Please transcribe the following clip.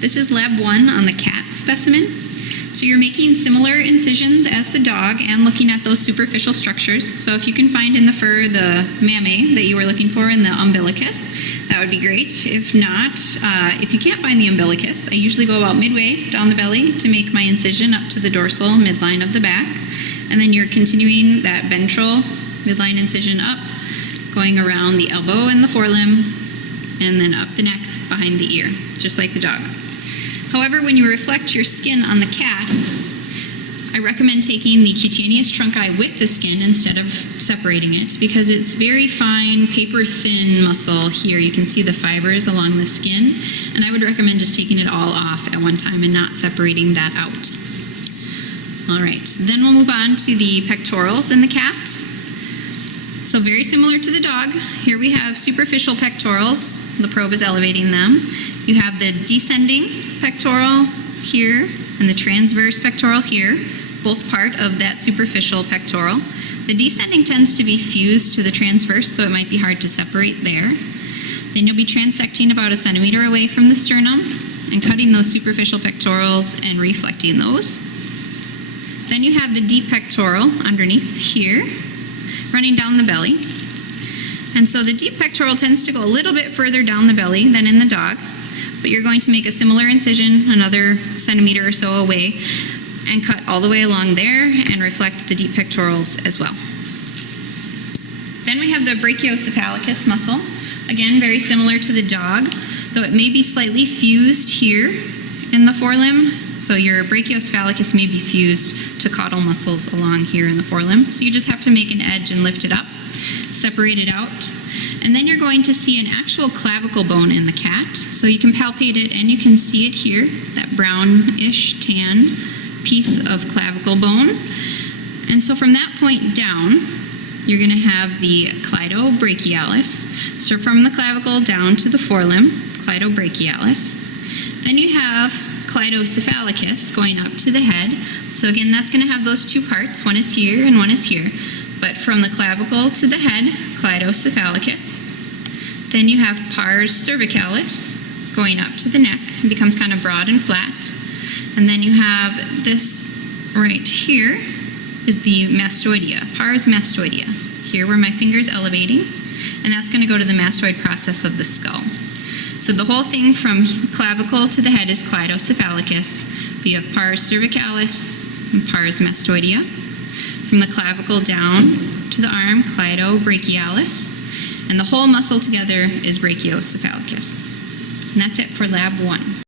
This is lab 1 on the cat specimen. So you're making similar incisions as the dog and looking at those superficial structures. So if you can find in the fur the mammae that you were looking for in the umbilicus, that would be great. If not, if you can't find the umbilicus, I usually go about midway down the belly to make my incision up to the dorsal midline of the back. And then you're continuing that ventral midline incision up, going around the elbow and the forelimb, and then up the neck behind the ear, just like the dog. However, when you reflect your skin on the cat, I recommend taking the cutaneous trunci with the skin instead of separating it, because it's very fine, paper-thin muscle here. You can see the fibers along the skin, and I would recommend just taking it all off at one time and not separating that out. All right, then we'll move on to the pectorals in the cat. So very similar to the dog, here we have superficial pectorals. The probe is elevating them. You have the descending pectoral here and the transverse pectoral here, both part of that superficial pectoral. The descending tends to be fused to the transverse, so it might be hard to separate there. Then you'll be transecting about 1 centimeter away from the sternum and cutting those superficial pectorals and reflecting those. Then you have the deep pectoral underneath here, running down the belly. And so the deep pectoral tends to go a little bit further down the belly than in the dog, but you're going to make a similar incision, another centimeter or so away, and cut all the way along there and reflect the deep pectorals as well. Then we have the brachiocephalicus muscle. Again, very similar to the dog, though it may be slightly fused here in the forelimb. So your brachiocephalicus may be fused to caudal muscles along here in the forelimb. So you just have to make an edge and lift it up, separate it out. And then you're going to see an actual clavicle bone in the cat. So you can palpate it and you can see it here, that brownish tan piece of clavicle bone. And so from that point down, you're going to have the cleidobrachialis. So from the clavicle down to the forelimb, cleidobrachialis. Then you have cleidocephalicus going up to the head. So again, that's going to have those two parts. One is here and one is here. But from the clavicle to the head, cleidocephalicus. Then you have pars cervicalis going up to the neck. It becomes kind of broad and flat. And then you have this right here is the mastoidea, pars mastoidea. Here where my finger's elevating. And that's going to go to the mastoid process of the skull. So the whole thing from clavicle to the head is cleidocephalicus. But you have pars cervicalis and pars mastoidea. From the clavicle down to the arm, cleidobrachialis. And the whole muscle together is brachiocephalicus. And that's it for lab 1.